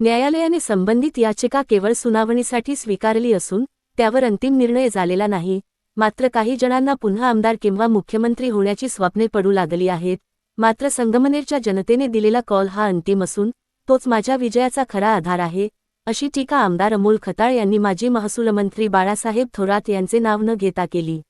न्यायालयाने संबंधित याचिका केवळ सुनावणीसाठी स्वीकारली असून त्यावर अंतिम निर्णय झालेला नाही। मात्र काही जणांना पुन्हा आमदार किंवा मुख्यमंत्री होण्याची स्वप्ने पडू लागली आहेत। मात्र संगमनेरच्या जनतेने दिलेला कॉल हा अंतिम असून तोच माझ्या विजयाचा खरा आधार आहे, अशी टीका आमदार अमोल खताळ यांनी माजी महसूलमंत्री बाळासाहेब थोरात यांचे नाव न घेता केली।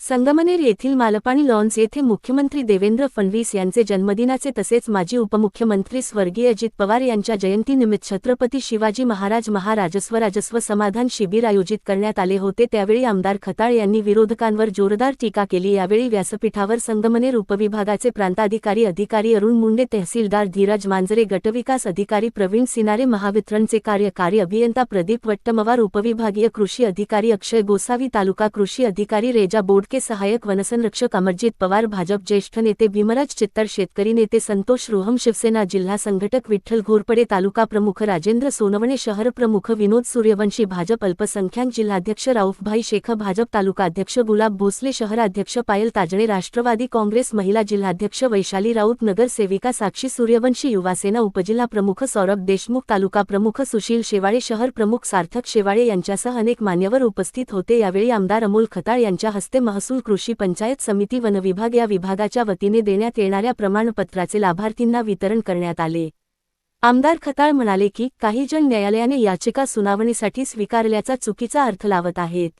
संगमनेर येथील मालपाणी लॉन्स येथे मुख्यमंत्री देवेंद्र फडणवीस यांचे जन्मदिनाचे तसेच माजी उपमुख्यमंत्री स्वर्गीय अजित पवार यांच्या जयंतीनिमित्त छत्रपती शिवाजी महाराज महाराजस्व समाधान शिबिर आयोजित करण्यात आले होते। त्यावेळी आमदार खताळ यांनी विरोधकांवर जोरदार टीका केली। यावेळी व्यासपीठावर संगमनेर उपविभागाचे प्रांताधिकारी अरुण मुंडे, तहसीलदार धीरज मांजरे, गटविकास अधिकारी प्रवीण सिनारे, महावितरणचे कार्यकारी अभियंता प्रदीप वट्टमवार, उपविभागीय कृषी अधिकारी अक्षय गोसावी, तालुका कृषी अधिकारी रेजा बोर्ड के सहायक वनसंरक्षक अमरजीत पवार, भाजप ज्येष्ठ नेते भीमराज चित्तर, शेतकरी नेते संतोष रोहम, शिवसेना जिल्हा संघटक विठ्ठल घोरपडे, तालुका प्रमुख राजेंद्र सोनवणे, शहर प्रमुख विनोद सूर्यवंशी, भाजप अल्पसंख्याक जिल्हाध्यक्ष राऊफभाई शेख, भाजप तालुका अध्यक्ष गुलाब भोसले, शहराध्यक्ष पायल ताजणे, राष्ट्रवादी काँग्रेस महिला जिल्हाध्यक्ष वैशाली राऊत, नगरसेविका साक्षी सूर्यवंशी, युवासेना उपजिल्हा प्रमुख सौरभ देशमुख, तालुका प्रमुख सुशील शेवाळे, शहर प्रमुख सार्थक शेवाळे यांच्यासह अनेक मान्यवर उपस्थित होते। यावेळी आमदार अमोल खताळ यांच्या हस्ते महसूल, कृषी, पंचायत समिती, वन विभाग या विभागाच्या वतीने देण्यात येणाऱ्या प्रमाणपत्राचे लाभार्थींना वितरण करण्यात आले। आमदार खताळ म्हणाले की काही जण न्यायालयाने याचिका सुनावणीसाठी स्वीकारल्याचा चुकीचा अर्थ लावत आहेत।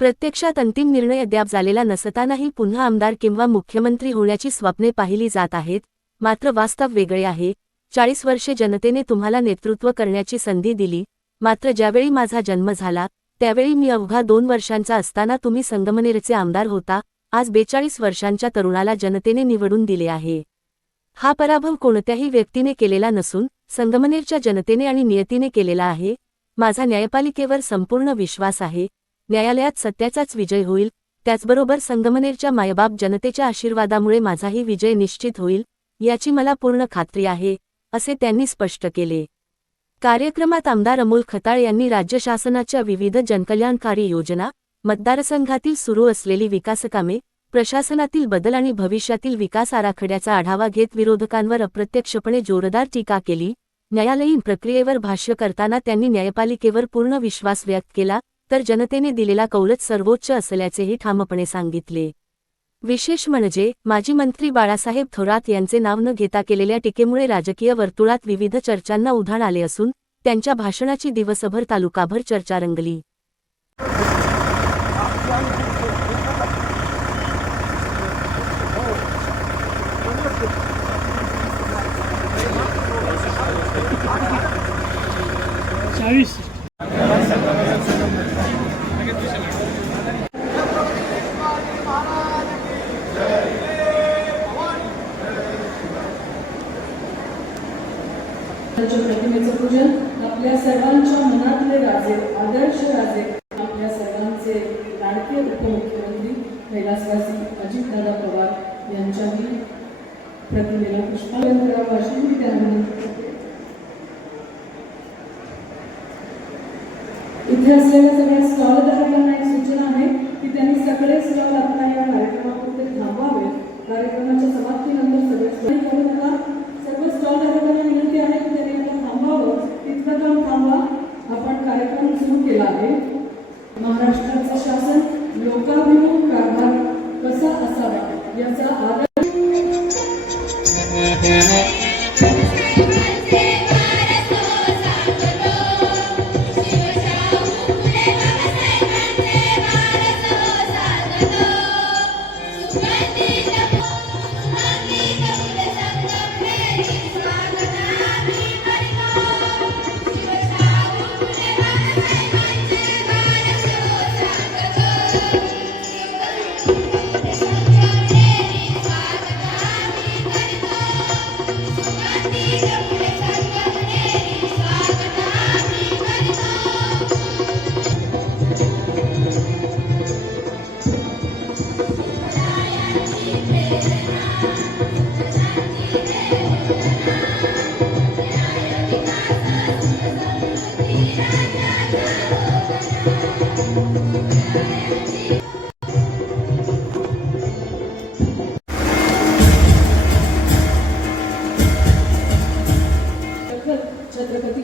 प्रत्यक्षात अंतिम निर्णय अद्याप झालेला नसतानाही पुन्हा आमदार किंवा मुख्यमंत्री होण्याची स्वप्ने पाहिली जात आहेत। मात्र वास्तव वेगळे आहे। 40 वर्षे जनतेने तुम्हाला नेतृत्व करण्याची संधी दिली, मात्र ज्यावेळी माझा जन्म झाला त्यावेळी मी अवघा 2 वर्षांचा असताना तुम्ही संगमनेरचे आमदार होता। आज 42 वर्षांच्या तरुणाला जनतेने निवडून दिले आहे। हा पराभव कोणत्याही व्यक्तीने केलेला नसून संगमनेरच्या जनतेने आणि नियतीने केलेला आहे। माझा न्यायपालिकेवर संपूर्ण विश्वास आहे। न्यायालयात सत्याचाच विजय होईल, त्याचबरोबर संगमनेरच्या मायबाप जनतेच्या आशीर्वादामुळे माझाही विजय निश्चित होईल, याची मला पूर्ण खात्री आहे, असे त्यांनी स्पष्ट केले। कार्यक्रमात आमदार अमोल खताळ यांनी राज्य शासनाच्या विविध जनकल्याणकारी योजना, मतदारसंघातील सुरू असलेली विकासकामे, प्रशासनातील बदल आणि भविष्यातील विकास आराखड्याचा आढावा घेत विरोधकांवर अप्रत्यक्षपणे जोरदार टीका केली। न्यायालयीन प्रक्रियेवर भाष्य करताना त्यांनी न्यायपालिकेवर पूर्ण विश्वास व्यक्त केला, तर जनतेने दिलेला कौलच सर्वोच्च असल्याचेही ठामपणे सांगितले। विशेष म्हणजे माजी मंत्री बाळासाहेब थोरात यांचे नाव न घेता केलेल्या टीकेमुळे राजकीय वर्तुळात विविध चर्चांना उधाण आले असून त्यांच्या भाषणाची दिवसभर तालुकाभर चर्चा रंगली। प्रतिमेचं पूजन आपल्या सर्वांच्या मनातले राजे, आदर्श राजे, आपल्या सर्वांचे लाडके उपमुख्यमंत्री कैलासवासी अजितदादा पवार यांच्याही प्रतिमेला पुष्पांजली वाचून इथे असलेल्या सगळ्या स्टॉलधारकांना एक सूचना आहे की त्यांनी सगळे स्टॉल आता या कार्यक्रमापुरते थांबवावे। कार्यक्रमाच्या समाप्तीनंतर सगळे स्टॉल करू नका। सर्व स्टॉलधारकांना विनंती आहे की त्यांनी आता थांबावं, तितकं काम थांबवा। आपण कार्यक्रम सुरू केला आहे। महाराष्ट्राचे शासन लोकाभिमुख कारभार कसा असावा याचा आदर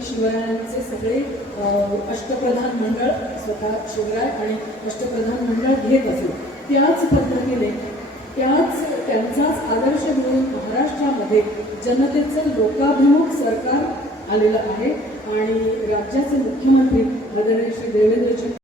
शिवरायांचे सगळे अष्टप्रधान मंडळ स्वतः शिवराय आणि अष्टप्रधान मंडळ घेत असेल त्याच पद्धतीने त्यांचाच आदर्श घेऊन महाराष्ट्रामध्ये जनतेचं लोकाभिमुख सरकार आलेलं आहे आणि राज्याचे मुख्यमंत्री आदरणीय श्री देवेंद्रजी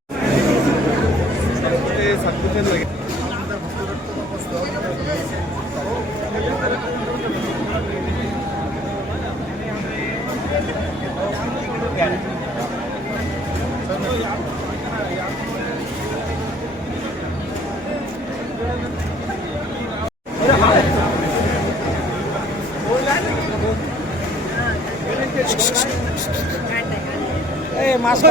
मास्क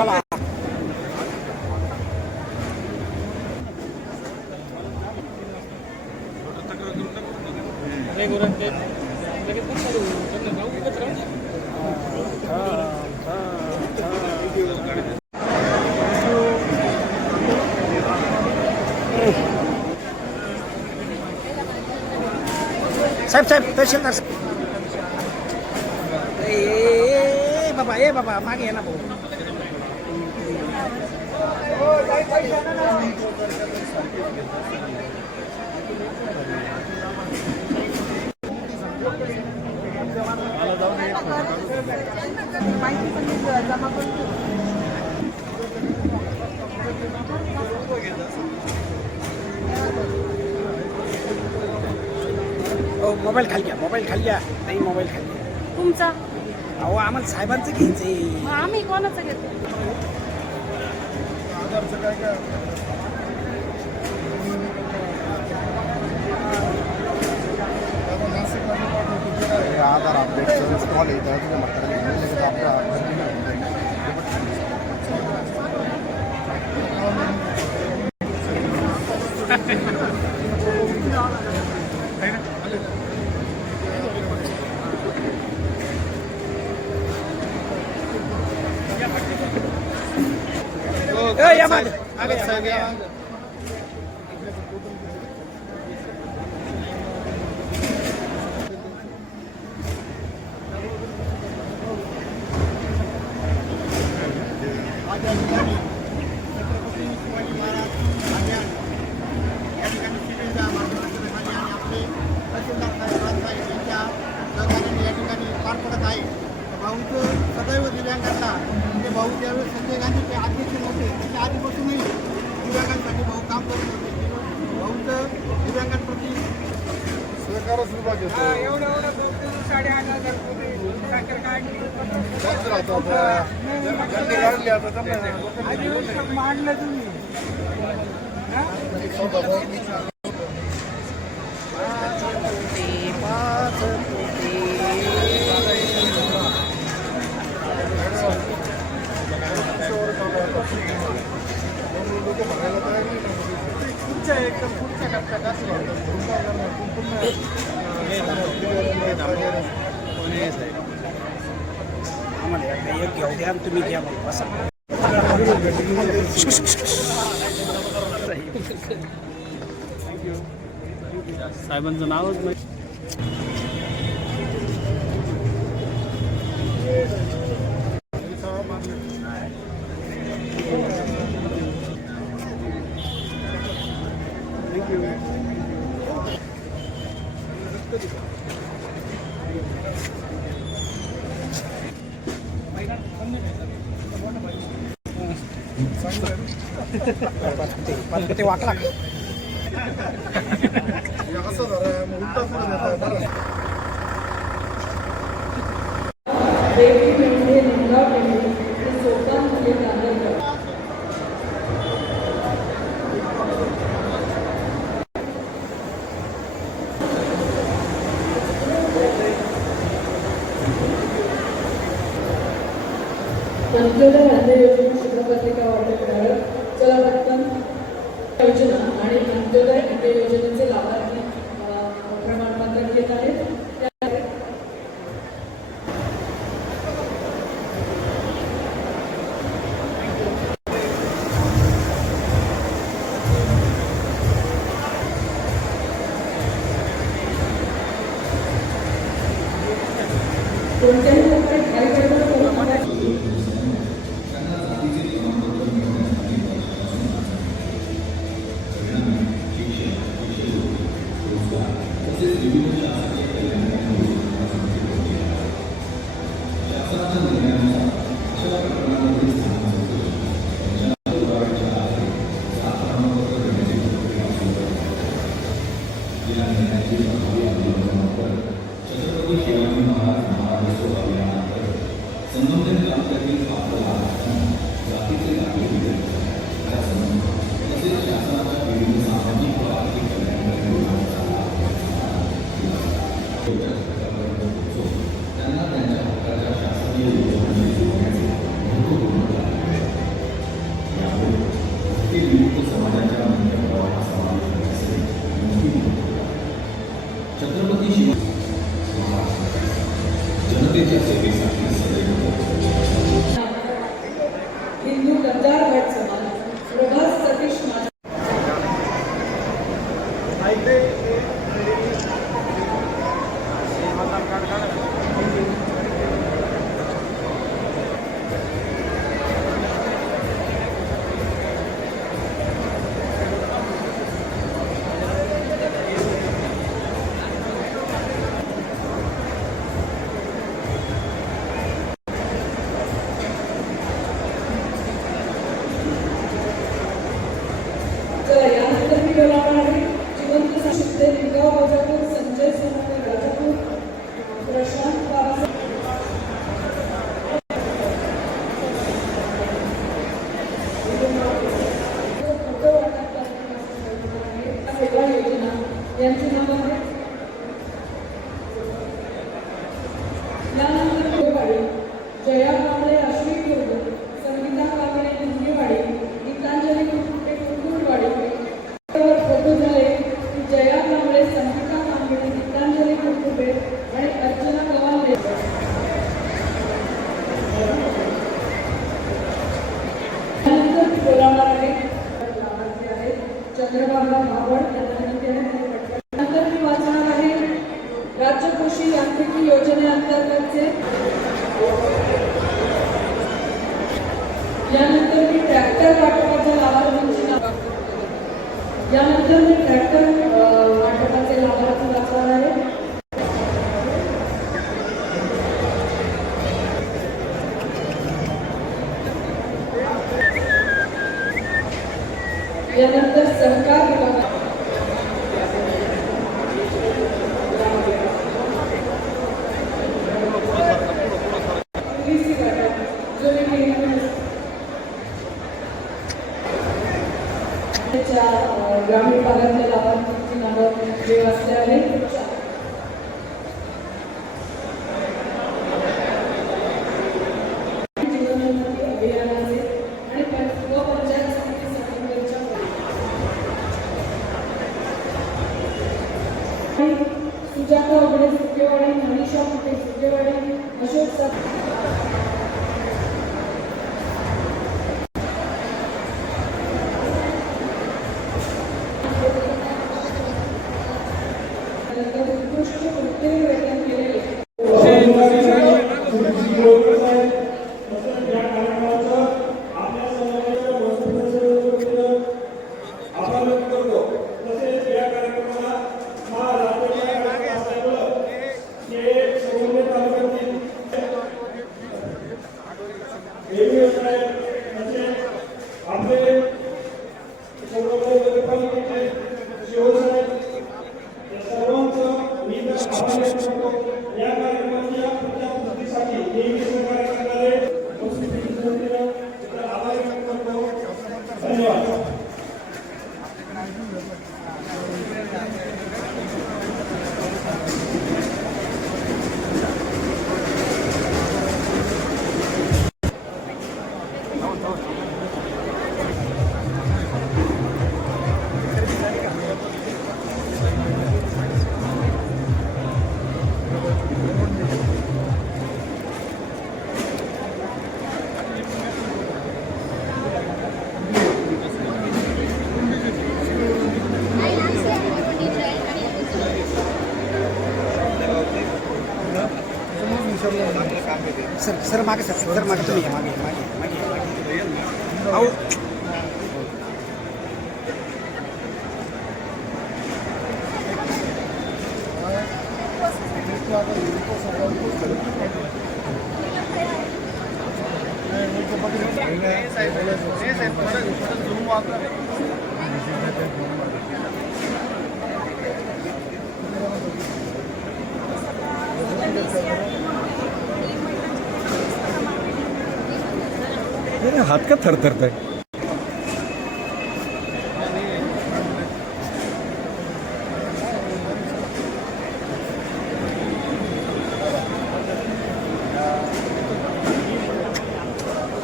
साहेब तहसीलदार बाबा मागे आहे ना भाऊ मोबाईल खाली घ्या नाही मोबाईल खाली घ्या तुमचा अहो आम्हाला साहेबांचं घ्यायचंय मग आम्ही कोणाचं घेतो आधार अपडेट सर्विस कॉल येतात या मागे भाऊचं सदैव दिव्यांगांना म्हणजे भाऊ त्यावेळेस संजय गांधी ते अध्यक्ष नव्हते त्याच्या आधीपासूनही दिव्यांगांसाठी भाऊ काम करत होते भाऊचं दिव्यांगांप्रती सहकारच विभाग येतो मांडलं तुम्ही आम्हाला एक घेऊ द्या तुम्ही घ्या मग बसा साहेबांचं नावच नाही ते वाकला देवी पेंढे लिंगा पेंढे हे सोपान हे गाणं अंत्योदय अन्य योजना शिधापत्रिका वाटप करणार चला पटकन योजना आणि अंत्योदय अन्य योजनेचे लाभार्थी प्रमाणपत्र घेत आहेत कोणत्याही प्रकारे काही तुकाराम भावड यांना विनंती आहे त्यांनी पटकन. नंतर मी वाचणार आहे राज्यकोषीय यांत्रिकी योजनेअंतर्गतचे. यानंतर मी ट्रॅक्टर वाटपाच्या लाभार्थ्यांची यानंतर मी ट्रॅक्टर वाटपाचे लाभार्थी वाचणार आहे. यानंतर सरकार विभाग ग्रामीण भागातल्या लाभार्थ्यांची नावं जे वाचले आहे. जीवनोन्नती अभियानाचे आणि पंचायत समिती सचिवांच्या सुजाता उघडे सुकेवाडी, मनीषा कुटे सुकेवाडी, अशोक उत्कृष्ट कृत्रिम वेतन केलेले. सर मागे तुम्ही या, मागे अहो हात का थरथरत आहे.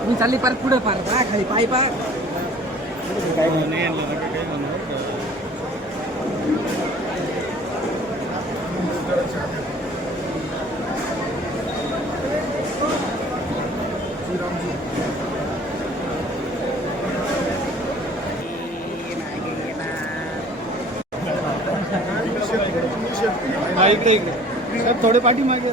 मी चालली परत पुढे पार खाली पाय पाय काय नाही काय साहेब थोडे पाठी मागे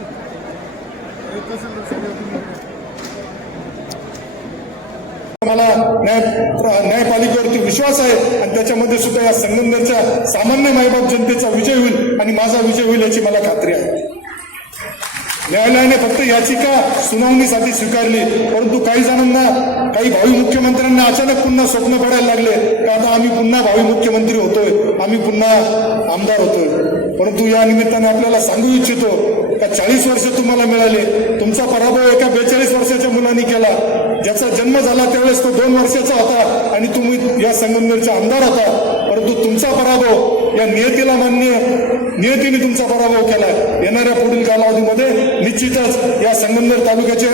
मला न्यायपालिकेवरती विश्वास आहे आणि त्याच्यामध्ये सुद्धा या संगमनेरच्या सामान्य मायबाप जनतेचा विजय होईल आणि माझा विजय होईल याची मला खात्री आहे. न्यायालयाने फक्त याचिका सुनावणीसाठी स्वीकारली, परंतु काही जणांना, काही भावी मुख्यमंत्र्यांना अचानक पुन्हा स्वप्न पडायला लागले की आता आम्ही पुन्हा भावी मुख्यमंत्री होतोय, आम्ही पुन्हा आमदार होतोय. परंतु या निमित्ताने आपल्याला सांगू इच्छितो का 40 वर्ष तुम्हाला मिळाले. तुमचा पराभव एका 42 वर्षाच्या मुलांनी केला. ज्याचा जन्म झाला त्यावेळेस तो 2 वर्षाचा होता आणि तुम्ही या संगमनेरचा आमदार होता. परंतु तुमचा पराभव या नियतीला नियतीने तुमचा पराभव केला. येणाऱ्या पुढील कालावधीमध्ये निश्चितच या संगमनेर तालुक्याचे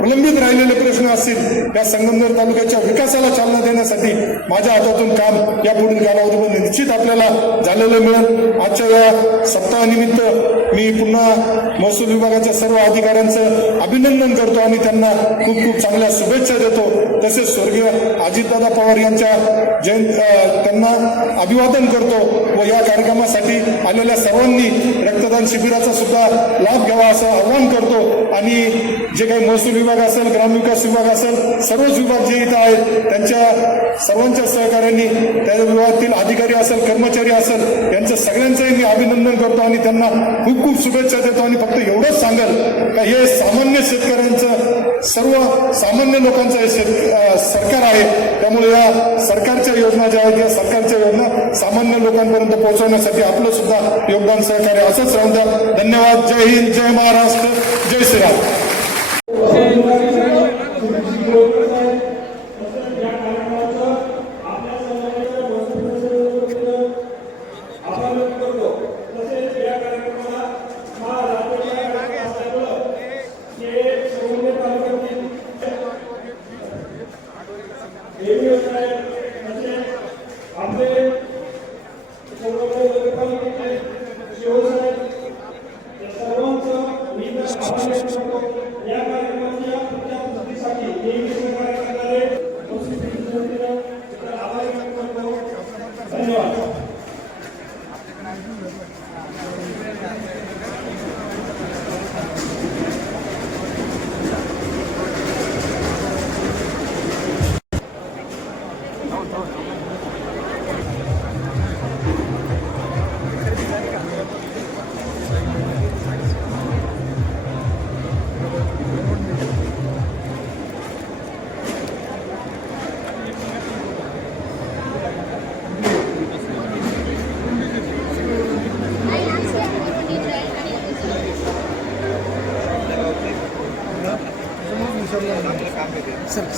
प्रलंबित राहिलेले प्रश्न असतील त्या संगमनेर तालुक्याच्या विकासाला चालना देण्यासाठी माझ्या हातातून काम यापुढील कालावधीमध्ये निश्चित आपल्याला झालेलं मिळेल. आजच्या या सप्ताहानिमित्त मी पुन्हा महसूल विभागाच्या सर्व अधिकाऱ्यांचं अभिनंदन करतो आणि त्यांना खूप खूप चांगल्या शुभेच्छा देतो. तसेच स्वर्गीय अजितदादा पवार यांच्या त्यांना अभिवादन करतो व या कार्यक्रमासाठी आलेल्या सर्वांनी रक्तदान शिबिराचा सुद्धा लाभ घ्यावा असं आवाहन करतो. आणि जे काही महसूल विभाग असेल, ग्रामविकास विभाग असेल, सर्वच विभाग जे इथं आहेत त्यांच्या सर्वांच्या सहकार्याने त्या विभागातील अधिकारी असेल, कर्मचारी असेल, यांचं सगळ्यांचंही मी अभिनंदन करतो आणि त्यांना खूप खूप शुभेच्छा देतो. आणि फक्त एवढंच सांगेल का हे सामान्य शेतकऱ्यांचं, सर्व सामान्य लोकांचं हे सरकार आहे. त्यामुळे या सरकारच्या योजना ज्या आहेत या सरकारच्या योजना सामान्य लोकांपर्यंत पोहोचवण्यासाठी आपलं सुद्धा योगदान सहकार्य असंच राहून द्या. धन्यवाद. जय हिंद, जय महाराष्ट्र, जय श्रीराम.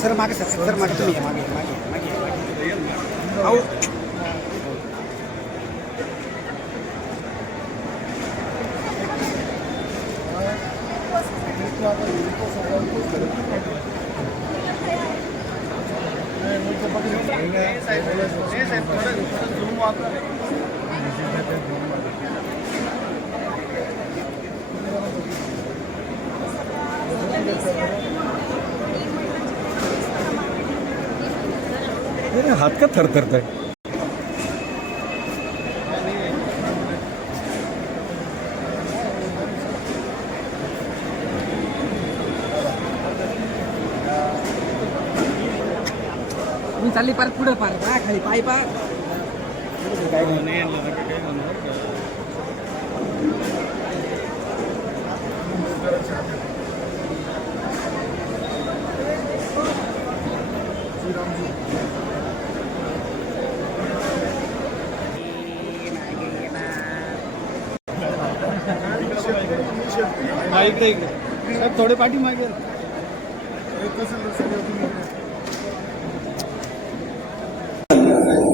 सर मागे सर मागे तुम्ही या, मागे मागे अहो हात का थरथरत आहे. मी चालली पार पुढे पार खाली पाय पार काय नाही आणलं ना काय म्हणणार. इकडे साहेब थोडे पाठी मागे.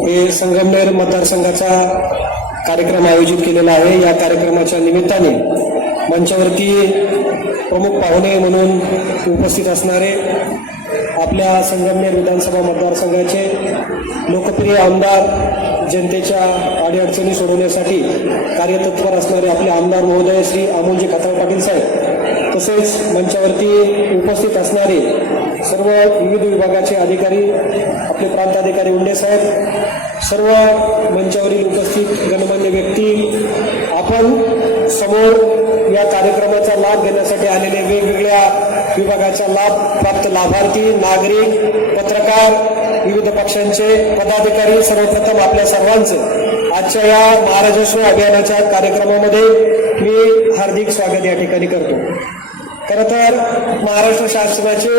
हे संगमनेर मतदारसंघाचा कार्यक्रम आयोजित केलेला आहे. या कार्यक्रमाच्या निमित्ताने मंचावरती प्रमुख पाहुणे म्हणून उपस्थित असणारे आपल्या संगमनेर विधानसभा मतदारसंघाचे लोकप्रिय आमदार, जनतेच्या अडीअडचणी सोडवण्यासाठी कार्यतत्पर असणारे आपले आमदार महोदय श्री अमोलजी खताळ पाटील साहेब, तसेच मंचावरती उपस्थित असणारे सर्व विविध विभागाचे अधिकारी, आपले प्रांताधिकारी उंडे साहेब, सर्व मंचावरील उपस्थित गणमान्य व्यक्ती, आपण समोर या कार्यक्रमाचा लाभ घेण्यासाठी आलेले वेगवेगळ्या विभागाचा लाभ प्राप्त लाभार्थी, नागरिक, पत्रकार, विविध पक्षांचे पदाधिकारी, सर्वप्रथम आपल्या सर्वांचं आजच्या या महाराजोत्सव अभियानाच्या कार्यक्रमामध्ये मी हार्दिक स्वागत या ठिकाणी करतो. खरं तर महाराष्ट्र शासनाचे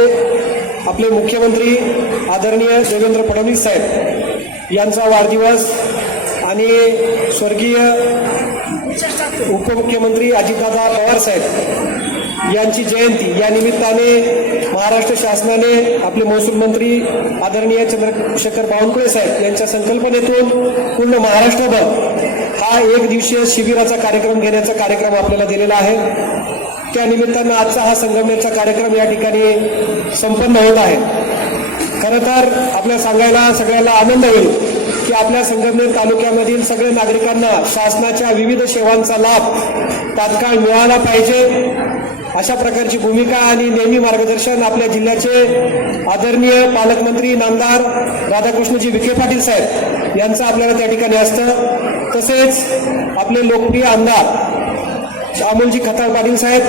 आपले मुख्यमंत्री आदरणीय देवेंद्र फडणवीस साहेब यांचा वाढदिवस आणि स्वर्गीय उपमुख्यमंत्री अजितदादा पवार साहेब यांची जयंती या निमित्ताने महाराष्ट्र शासनाने आपले महसूल मंत्री आदरणीय चंद्रशेखर बावनकुळे साहेब यांच्या संकल्पनेतून पूर्ण महाराष्ट्रभर हा एक दिवसीय शिबिराचा कार्यक्रम घेण्याचा कार्यक्रम आपल्याला दिलेला आहे. त्या निमित्तानं आजचा हा संगमनेरचा कार्यक्रम या ठिकाणी संपन्न होत आहे. खरं तर आपल्या सांगायला सगळ्याला आनंद होईल की आपल्या संगमनेर तालुक्यामधील सगळ्या नागरिकांना शासनाच्या विविध सेवांचा लाभ तात्काळ मिळाला पाहिजे, अशा प्रकारची भूमिका आणि नेहमी मार्गदर्शन आपल्या जिल्ह्याचे आदरणीय पालकमंत्री नामदार राधाकृष्णजी विखे पाटील साहेब यांचं आपल्याला त्या ठिकाणी असतं. तसेच आपले लोकप्रिय आमदार अमोलजी खताळ पाटील साहेब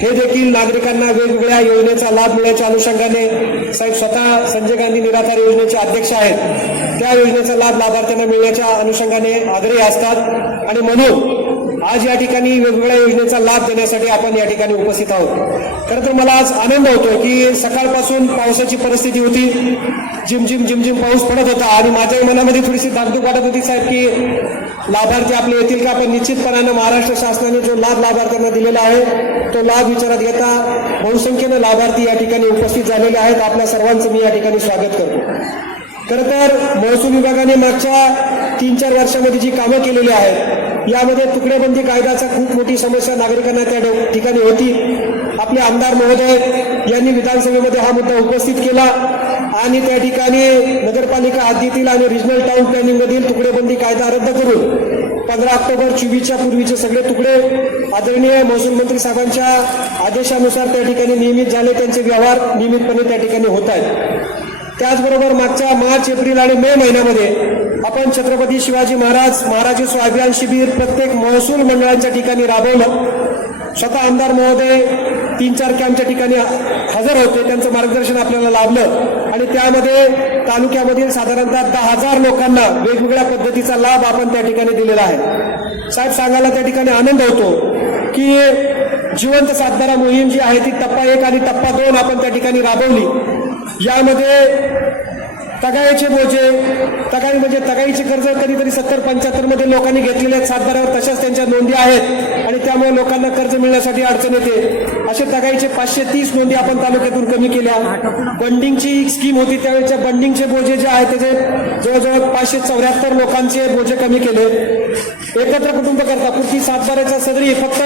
हे देखील नागरिकांना वेगवेगळ्या योजनेचा लाभ मिळण्याच्या अनुषंगाने साहेब स्वतः संजय गांधी निराधार योजनेचे अध्यक्ष आहेत. त्या योजनेचा लाभ लाभार्थ्यांना मिळण्याच्या अनुषंगाने आग्रही असतात आणि म्हणून आज या ठिकाणी वेगवेगळ्या योजनेचा लाभ देण्यासाठी आपण या ठिकाणी उपस्थित आहोत. खरं तर मला आज आनंद होतो की सकाळपासून पावसाची परिस्थिती होती, झिमझिम पाऊस पडत होता आणि माझ्या मनामध्ये थोडीशी धाकधूक वाटत होती साहेब की लाभार्थी आपले येतील का. पण निश्चितपणानं महाराष्ट्र शासनाने जो लाभ लाभार्थ्यांना दिलेला आहे तो लाभ विचारात घेता बहुसंख्येनं लाभार्थी या ठिकाणी उपस्थित झालेले आहेत. आपल्या सर्वांचं मी या ठिकाणी स्वागत करतो. खरं तर महसूल विभागाने मागच्या 3-4 वर्षामध्ये जी कामं केलेली आहेत यामध्ये तुकडेबंदी कायद्याचा खूप मोठी समस्या नागरिकांना त्या ठिकाणी होती. आपले आमदार महोदय यांनी विधानसभेमध्ये हा मुद्दा उपस्थित केला आणि त्या ठिकाणी नगरपालिका हद्दीतील आणि रिजनल टाउन प्लॅनिंगमधील तुकडेबंदी कायदा रद्द करून 15 ऑक्टोबर 24च्या पूर्वीचे सगळे तुकडे आदरणीय महसूल मंत्री साहेबांच्या आदेशानुसार त्या ठिकाणी नियमित झाले, त्यांचे व्यवहार नियमितपणे त्या ठिकाणी होत आहेत. त्याचबरोबर मागच्या मार्च, एप्रिल आणि मे महिन्यामध्ये आपण छत्रपती शिवाजी महाराजोत्सव अभियान शिबिर प्रत्येक महसूल मंडळांच्या ठिकाणी राबवलं. स्वतः आमदार महोदय 3-4 कॅम्पच्या ठिकाणी हजर होते, त्यांचं मार्गदर्शन आपल्याला लाभलं आणि त्यामध्ये तालुक्यामधील साधारणतः 10,000 लोकांना वेगवेगळ्या पद्धतीचा लाभ आपण त्या ठिकाणी दिलेला आहे. साहेब सांगायला त्या ठिकाणी आनंद होतो की जिवंत सातबारा मोहीम जी आहे ती टप्पा 1 आणि टप्पा 2 आपण त्या ठिकाणी राबवली. यामध्ये तगाईचे बोजे, तगाई म्हणजे तगाईचे कर्ज कधीतरी 70-75 मध्ये लोकांनी घेतलेले आहेत सातबाऱ्यावर, तशाच त्यांच्या नोंदी आहेत आणि त्यामुळे लोकांना कर्ज मिळण्यासाठी अडचण येते. असे तगाईचे 530 नोंदी आपण तालुक्यातून कमी केल्या. बंडिंगची स्कीम होती त्यावेळेच्या बंडिंगचे बोजे जे आहेत त्याचे जवळजवळ 574 लोकांचे बोजे कमी केले. एकत्र कुटुंब करता पुरती सातबाऱ्याच्या सदरी फक्त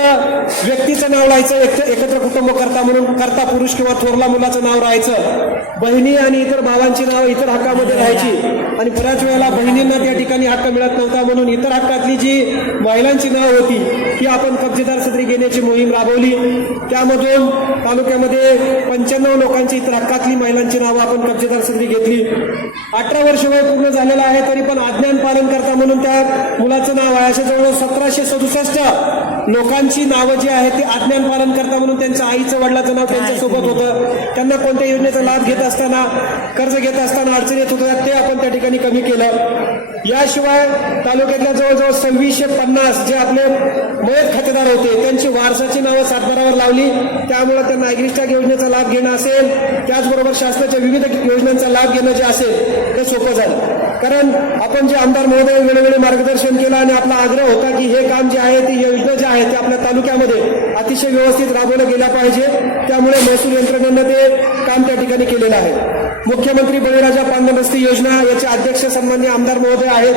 व्यक्तीचं नाव राहायचं, एकत्र कुटुंब करता म्हणून करता पुरुष किंवा थोरला मुलाचं नाव राहायचं. बहिणी आणि इतर भावांची नाव इतर हक्कामध्ये राहायची आणि बऱ्याच वेळेला बहिणींना त्या ठिकाणी हक्क मिळत नव्हता म्हणून इतर हक्कातली जी महिलांची नाव होती ती आपण कब्जेदार सदरी घेण्याची मोहीम राबवली. त्यामधून तालुक्यामध्ये 95 लोकांची इतर हक्कातली महिलांची नावं आपण कब्जेदार सदरी घेतली. 18 वर्ष वय पूर्ण झालेलं आहे तरी पण अज्ञान पालन करता म्हणून त्या मुलाचं नाव आहे. अशा जवळजवळ 1767 लोकांची नावं जी आहेत ती अज्ञान पालन करता म्हणून त्यांच्या आईचं वडिलाचं नाव त्यांच्यासोबत होतं. त्यांना कोणत्या योजनेचा लाभ घेत असताना कर्ज घेत असताना अडचण येत होतं, ते आपण त्या ठिकाणी कमी केलं. याशिवाय तालुक्यातल्या जवळजवळ 2650 जे आपले मयत खातेदार होते त्यांची वारसाची नावं सातबारावर लावली. त्यामुळे त्यांना ॲग्रिस्टॅग योजनेचा लाभ घेणं असेल, त्याचबरोबर शासनाच्या विविध योजनांचा लाभ घेणं जे असेल ते सोपं झालं. कारण आपण जे आमदार महोदय वेळोवेळी मार्गदर्शन केलं आणि आपला आग्रह होता की हे काम जे आहे ती योजना जे आहे ते आपल्या तालुक्यामध्ये अतिशय व्यवस्थित राबवलं गेलं पाहिजे. त्यामुळे महसूल यंत्रणेनं ते काम त्या ठिकाणी केलेलं आहे. मुख्यमंत्री बळीराजा पांढर रस्ते योजना याचे अध्यक्ष सन्माननीय आमदार महोदय आहेत.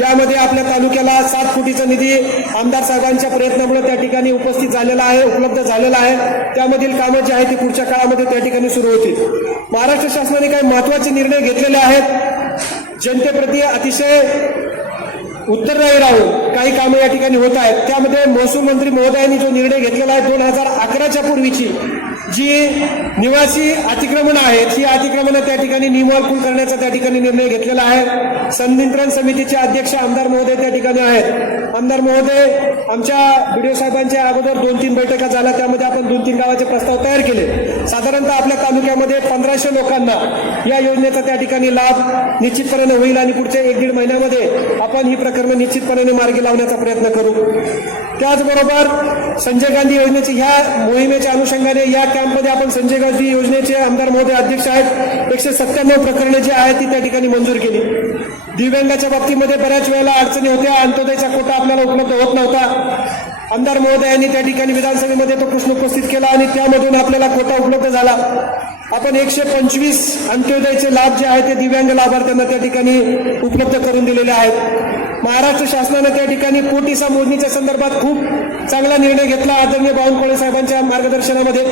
यामध्ये आपल्या तालुक्याला 7 कोटीचा निधी आमदार साहेबांच्या प्रयत्नामुळे त्या ठिकाणी उपस्थित झालेला आहे, उपलब्ध झालेला आहे. त्यामधील कामं जी आहेत ती पुढच्या काळामध्ये त्या ठिकाणी सुरू होतील. महाराष्ट्र शासनाने काही महत्वाचे निर्णय घेतलेले आहेत. जनतेप्रती अतिशय उत्तरदायी राहून काही कामं या ठिकाणी होत आहेत. त्यामध्ये महसूल मंत्री महोदयांनी जो निर्णय घेतलेला आहे 2011च्या पूर्वीची जी निवासी अतिक्रमण आहेत ही अतिक्रमणं त्या ठिकाणी नियमावली करण्याचा त्या ठिकाणी निर्णय घेतलेला आहे. संनियंत्रण समितीचे अध्यक्ष आमदार महोदय त्या ठिकाणी आहेत. आमदार महोदय आमच्या बीडीओ साहेबांच्या अगोदर 2-3 बैठका झाल्या, त्यामध्ये आपण 2-3 गावाचे प्रस्ताव तयार केले. साधारणतः आपल्या तालुक्यामध्ये 1500 लोकांना या योजनेचा त्या ठिकाणी लाभ निश्चितपणे होईल आणि पुढच्या 1-1.5 महिन्यामध्ये आपण ही प्रकरणं निश्चितपणे मार्गी लावण्याचा प्रयत्न करू. त्याचबरोबर संजय गांधी योजनेची ह्या मोहिमेच्या अनुषंगाने या कॅम्पमध्ये आपण संजय गांधी योजनेचे आमदार महोदय अध्यक्ष आहेत. 197 प्रकरणे जी आहेत ती त्या ठिकाणी मंजूर केली. दिव्यांगाच्या बाबतीमध्ये बऱ्याच वेळेला अडचणी होत्या, अंत्योदयचा कोटा आपल्याला उपलब्ध होत नव्हता. आमदार महोदयांनी त्या ठिकाणी विधानसभेमध्ये तो प्रश्न उपस्थित केला आणि त्यामधून आपल्याला कोटा उपलब्ध झाला. आपण 125 अंत्योदयचे लाभ जे आहेत ते दिव्यांग लाभार्थ्यांना त्या ठिकाणी उपलब्ध करून दिलेले आहेत. महाराष्ट्र शासनाने त्या ठिकाणी पोटिसा मोजणीच्या संदर्भात खूप चांगला निर्णय घेतला आदरणीय बावनकुळे साहेबांच्या मार्गदर्शनामध्ये.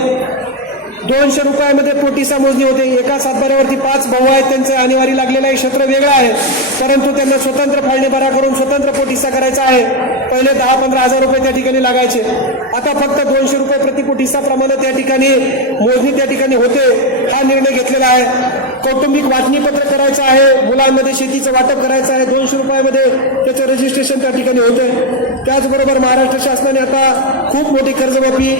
200 रुपयामध्ये पोटिसा मोजणी होते. एका सातबाऱ्यावरती 5 भाऊ आहेत, त्यांचं आणेवारी लागलेलं आहे, क्षेत्र वेगळं आहे, परंतु त्यांना स्वतंत्र फाळणीबारा करून स्वतंत्र पोटिसा करायचा आहे. पहिले 10-15 हजार रुपये त्या ठिकाणी लागायचे, आता फक्त 200 रुपये प्रति पोटिसा प्रमाणे त्या ठिकाणी मोजणी त्या ठिकाणी होते. हा निर्णय घेतलेला आहे. कौटुंबिक वाटणीपत्र करायचं आहे, मुलांमध्ये शेतीचं वाटप करायचं आहे, 200 रुपयामध्ये त्याचं रजिस्ट्रेशन त्या ठिकाणी होते. त्याचबरोबर महाराष्ट्र शासनाने आता खूप मोठी कर्जमाफी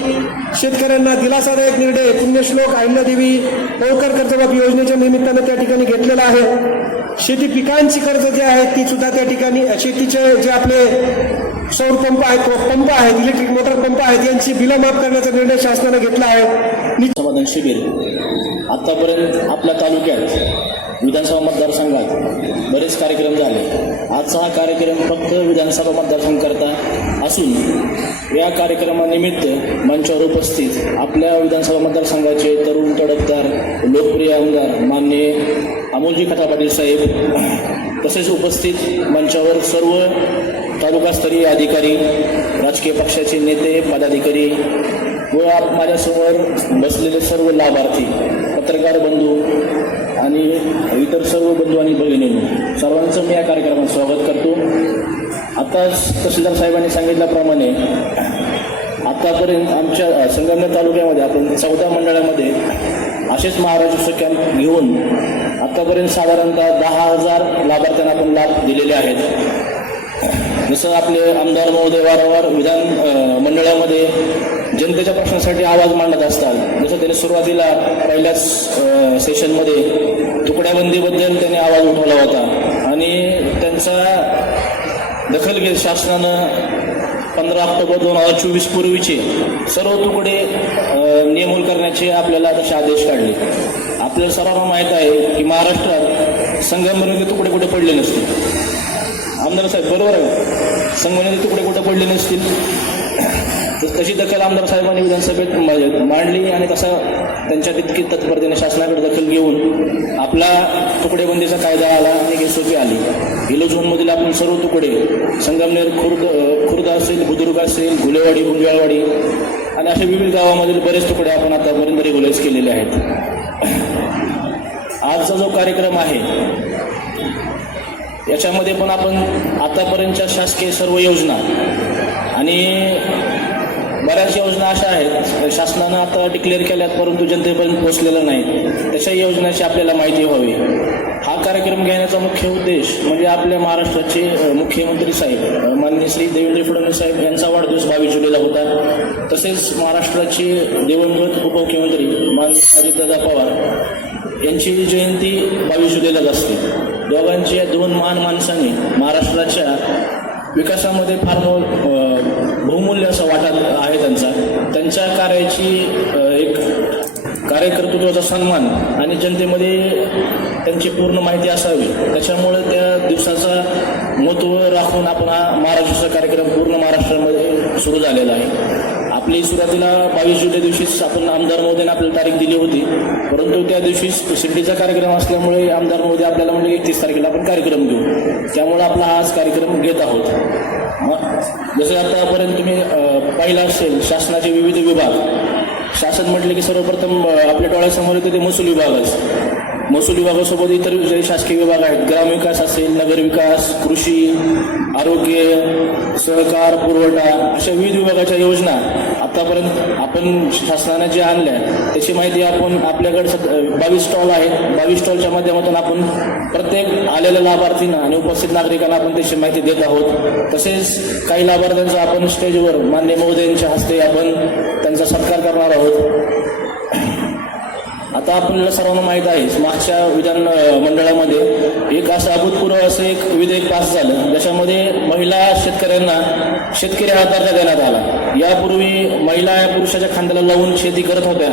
शेतकऱ्यांना दिलासादायक निर्णय पुण्यश्लोक अहिल्यादेवी होळकर कर्जमाफी योजनेच्या निमित्तानं त्या ठिकाणी घेतलेला आहे. शेती पिकांची कर्ज जी आहेत ती सुद्धा त्या ठिकाणी शेतीचे जे आपले सौर पंप आहेत, इलेक्ट्रिक मोटर पंप आहेत, यांची बिलं माफ करण्याचा निर्णय शासनाने घेतला आहे. समाधान शिबिर आतापर्यंत आपल्या तालुक्यात विधानसभा मतदारसंघात बरेच कार्यक्रम झाले. आजचा हा कार्यक्रम फक्त विधानसभा मतदारसंघाकरता असून या कार्यक्रमानिमित्त मंचावर उपस्थित आपल्या विधानसभा मतदारसंघाचे तरुण तडफदार लोकप्रिय आमदार माननीय अमोलजी खता पाटील साहेब, तसेच उपस्थित मंचावर सर्व तालुकास्तरीय अधिकारी, राजकीय पक्षाचे नेते, पदाधिकारी व माझ्यासमोर बसलेले सर्व लाभार्थी, पत्रकार बंधू आणि इतर सर्व बंधू आणि भगिनींनो, सर्वांचं मी या कार्यक्रमात स्वागत करतो. आताच तहसीलदार साहेबांनी सांगितल्याप्रमाणे आतापर्यंत आमच्या संगमनेर तालुक्यामध्ये आपण 14 मंडळामध्ये असेच महाराष्ट्र कॅम्प घेऊन आतापर्यंत साधारणतः 10,000 लाभार्थ्यांना आपण लाभ दिलेले आहेत. जसं आपले आमदार महोदय वारंवार विधान मंडळामध्ये जनतेच्या प्रश्नासाठी आवाज मांडत असतात. जसं त्यांनी सुरुवातीला पहिल्याच सेशनमध्ये तुकड्याबंदीबद्दल त्यांनी आवाज उठवला होता आणि त्यांचा दखल घेत शासनानं 15 ऑक्टोबर 2024 पूर्वीचे सर्व तुकडे नियमूल करण्याचे आपल्याला तसे आदेश काढले. आपल्याला सर्वांना माहीत आहे की महाराष्ट्रात संगमनेरचे तुकडे कुठे पडले नसतील. आमदार साहेब बरोबर आहे, संगमनेरचे तुकडे कुठे पडले नसतील. तशी दखल आमदार साहेबांनी विधानसभेत मांडली आणि तसा त्यांच्या तितकी तत्परतेने शासनाकडे दखल घेऊन आपला तुकडेबंदीचा कायदा आला आणि SOP आली. येलो झोनमधील आपण सर्व तुकडे संगमनेर, खुर्द असेल, बुद्रुक असेल, घुलेवाडी, गुंजवाळवाडी आणि अशा विविध गावामधील बरेच तुकडे आपण आतापर्यंत रेग्युलाइज केलेले आहेत. आजचा जो कार्यक्रम आहे याच्यामध्ये पण आपण आतापर्यंतच्या शासकीय सर्व योजना आणि बऱ्याच योजना अशा आहेत शासनानं आता डिक्लेअर केल्यात परंतु जनतेपर्यंत पोहोचलेल्या नाहीत. तशा योजनांची आपल्याला माहिती व्हावी. हा कार्यक्रम घेण्याचा मुख्य उद्देश म्हणजे आपल्या महाराष्ट्राचे मुख्यमंत्री साहेब माननीय श्री देवेंद्र फडणवीस साहेब यांचा वाढदिवस 22 जुलैला होता. तसेच महाराष्ट्राचे दिवंगत उपमुख्यमंत्री माननीय अजितदादा पवार यांची जयंती 22 जुलैलाच असते. दोघांच्या 2 महान माणसांनी महाराष्ट्राच्या विकासामध्ये फार बहुमूल्य असा वाटा आहे त्यांच्या कार्याची एक कार्यकर्तृत्वाचा सन्मान आणि जनतेमध्ये त्यांची पूर्ण माहिती असावी. त्याच्यामुळे त्या दिवसाचा महत्त्व राखून आपण हा महाराष्ट्राचा कार्यक्रम पूर्ण महाराष्ट्रामध्ये सुरू झालेला आहे. आपली सुरुवातीला 22 जुलै दिवशीच आपण आमदार महोदयांनी आपल्याला तारीख दिली होती, परंतु त्या दिवशी शिर्डीचा कार्यक्रम असल्यामुळे आमदार महोदय आपल्याला म्हणजे 31 तारखेला आपण कार्यक्रम घेऊ, त्यामुळे आपला हाच कार्यक्रम घेत आहोत. जसं आतापर्यंत तुम्ही पाहिलं असेल शासनाचे विविध विभाग, शासन म्हटले की सर्वप्रथम आपल्या डोळ्यासमोर येते ते महसूल विभागच. महसूल विभागासोबत इतर जे शासकीय विभाग आहेत, ग्रामविकास असेल, नगरविकास, कृषी, आरोग्य, सहकार, पुरवठा अशा विविध विभागाच्या योजना आतापर्यंत आपण शासनाने जे आणल्या त्याची माहिती आपण आपल्याकडे 22 स्टॉल आहेत. 22 स्टॉलच्या माध्यमातून आपण प्रत्येक आलेल्या लाभार्थींना आणि उपस्थित नागरिकांना आपण त्याची माहिती देत आहोत. तसेच काही लाभार्थ्यांचा आपण स्टेजवर माननीय महोदयांच्या हस्ते आपण त्यांचा सत्कार करणार आहोत. आता आपल्याला सर्वांना माहीत आहे मागच्या विधान मंडळामध्ये एक असं अभूतपूर्व असं एक विधेयक पास झालं ज्याच्यामध्ये महिला शेतकऱ्यांना शेतकरी हा दर्जा देण्यात आला. यापूर्वी महिला या पुरुषाच्या खांद्याला लावून शेती करत होत्या,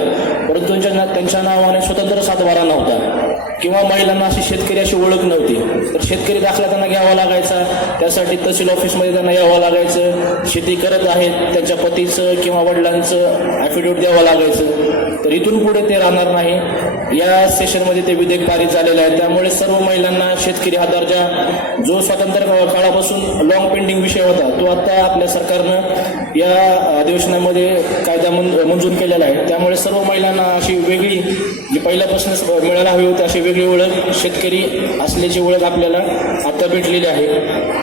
परंतु त्यांच्या नावाने स्वतंत्र सातबारा नव्हता किंवा महिलांना अशी शेतकरी अशी ओळख नव्हती. तर शेतकरी दाखला त्यांना घ्यावा लागायचा, त्यासाठी तहसील ऑफिसमध्ये त्यांना यावं लागायचं. शेती करत आहेत त्यांच्या पतीचं किंवा वडिलांचं ॲफिडेविट द्यावं लागायचं. तर इथून पुढे ते राहणार नाही. या सेशनमध्ये ते विधेयक पारित झालेलं आहे. त्यामुळे सर्व महिलांना शेतकरी हा दर्जा जो स्वातंत्र्य काळापासून लॉंग पेंडिंग विषय होता तो आता आपल्या सरकारनं या अधिवेशनामध्ये कायदा मंजूर केलेला आहे. त्यामुळे सर्व महिलांना अशी वेगळी जी पहिल्यापासूनच मिळायला हवी होती अशी वेगळी ओळख शेतकरी असल्याची ओळख आपल्याला आता भेटलेली आहे.